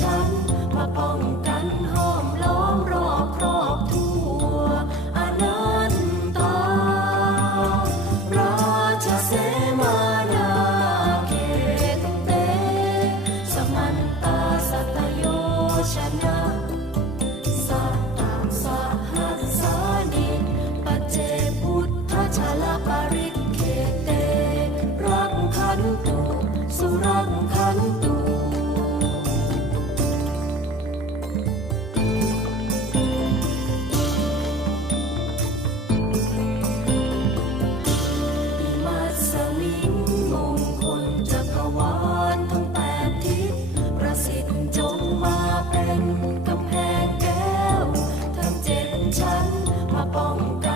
ฉันมาป้องกัน My bones.